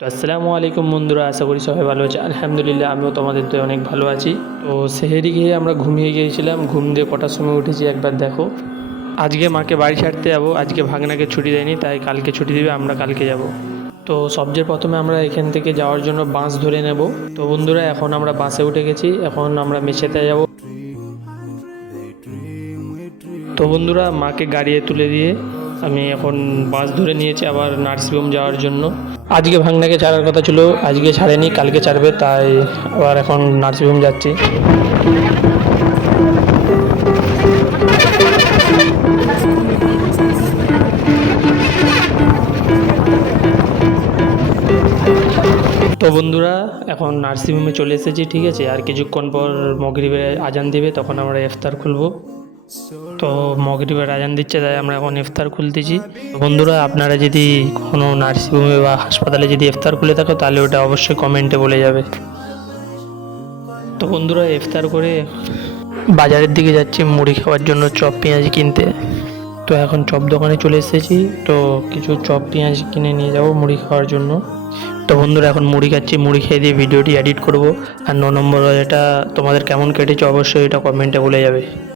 তো আসসালামু আলাইকুম বন্ধুরা, আশা করি সবাই ভালো আছে। আলহামদুলিল্লাহ আমিও তোমাদের তো অনেক ভালো আছি। তো সেহেরি খেয়ে আমরা ঘুমিয়ে গিয়েছিলাম। ঘুম দিয়ে কটার সময় উঠেছি একবার দেখো। আজকে মাকে বাড়ি ছাড়তে যাব। আজকে ভাগনাকে ছুটি দেয়নি, তাই কালকে ছুটি দেবে, আমরা কালকে যাব। তো সবচেয়ে প্রথমে আমরা এখান থেকে যাওয়ার জন্য বাস ধরে নেব। তো বন্ধুরা এখন আমরা বাসে উঠে গেছি, এখন আমরা মেছেতে যাব। তো বন্ধুরা মাকে গাড়িতে তুলে দিয়ে আমি এখন বাস ধরে নিয়েছি আবার নার্সিংহোম যাওয়ার জন্য। আজকে ভাগনাকে ছাড়ার কথা ছিল, আজকে ছাড়েনি, কালকে ছাড়বে, তাই আবার এখন নার্সিংহোম যাচ্ছি। তো বন্ধুরা এখন নার্সিংহোমে চলে এসেছি, ঠিক আছে। আর কিছুক্ষণ পর মাগরিবের আজান দিবে, তখন আমরা ইফতার খুলবো। তো মাগরিবের আজান দিচ্ছে, তাই আমরা এখন ইফতার খুলতেছি। বন্ধুরা আপনারা যদি কোনো নার্সিংহোমে বা হাসপাতালে যদি ইফতার খুলে থাকো, তাহলে ওটা অবশ্যই কমেন্টে বলে যাবে। তো বন্ধুরা ইফতার করে বাজারের দিকে যাচ্ছি মুড়ি খাওয়ার জন্য, চপ পেঁয়াজি কিনতে। তো এখন চপ দোকানে চলে এসেছি, তো কিছু চপ পেঁয়াজ কিনে নিয়ে যাব মুড়ি খাওয়ার জন্য। তো বন্ধুরা এখন মুড়ি খাচ্ছি, মুড়ি খেয়ে দিয়ে ভিডিওটি এডিট করব। আর 9 নম্বর এটা তোমাদের কেমন কেটেছে অবশ্যই এটা কমেন্টে বলে যাবে।